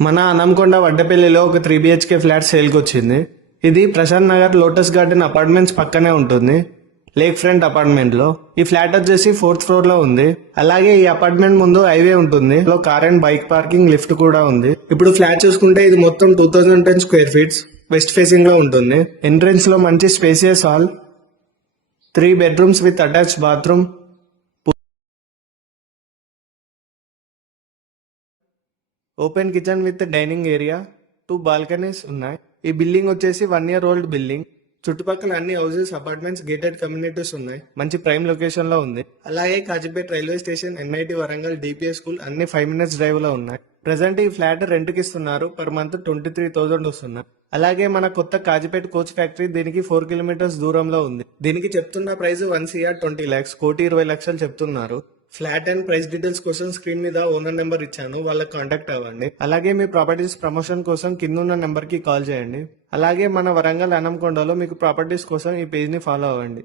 మన అనంకొండ వడ్డపల్లిలో ఒక three BHK flat సేల్కి వచ్చింది ఇది Prashanth Nagar lotus garden apartments పక్కనే ఉంటుంది. లేక్ ఫ్రంట్ అపార్ట్మెంట్లో. ఈ ఫ్లాట్ వచ్చేసి ఫోర్త్ ఫ్లోర్లో ఉంది. అలాగే ఈ అపార్ట్మెంట్ ముందు హైవే ఉంటుంది. లో car and bike parking lift కూడా ఉంది. ఇప్పుడు ఫ్లాట్ చూసుకుంటే ఇది మొత్తం two thousand ten square feets west ఫేసింగ్లో ఉంటుంది. ఎంట్రెన్స్లో మంచి spacious hall three bedrooms with attach bathroom open kitchen with dining area two balconies ఉన్నాయి. ఈ బిల్డింగ్ వచ్చేసి వన్ ఇయర్ ఓల్డ్ బిల్డింగ్. చుట్టుపక్కల అన్ని హౌసెస్ అపార్ట్మెంట్స్ గేటెడ్ కమ్యూనిటీస్ ఉన్నాయి. మంచి ప్రైమ్ లొకేషన్లో ఉంది. అలాగే Kazipet railway station NIT Warangal DPS school అన్ని ఫైవ్ మినిట్స్ డ్రైవ్లో ఉన్నాయి. ప్రజెంట్ ఈ ఫ్లాట్ రెంట్కి ఇస్తున్నారు. Per month twenty three thousand వస్తున్నాయి. అలాగే మన కొత్త కాజిపేట్ కోచ్ ఫ్యాక్టరీ దీనికి ఫోర్ కిలోమీటర్స్ దూరంలో ఉంది. దీనికి చెప్తున్న price one CR twenty lakhs కోటి ఇరవై లక్షలు చెప్తున్నారు. ఫ్లాట్ అండ్ ప్రైస్ డీటెయిల్స్ కోసం స్క్రీన్ మీద ఓనర్ నెంబర్ ఇచ్చాను వాళ్ళకి కాంటాక్ట్ అవ్వండి. అలాగే మీ ప్రాపర్టీస్ ప్రమోషన్ కోసం కింద ఉన్న నెంబర్కి కాల్ చేయండి. అలాగే మన వరంగల్ అనంకొండలో మీకు ప్రాపర్టీస్ కోసం ఈ పేజ్ని ఫాలో అవ్వండి.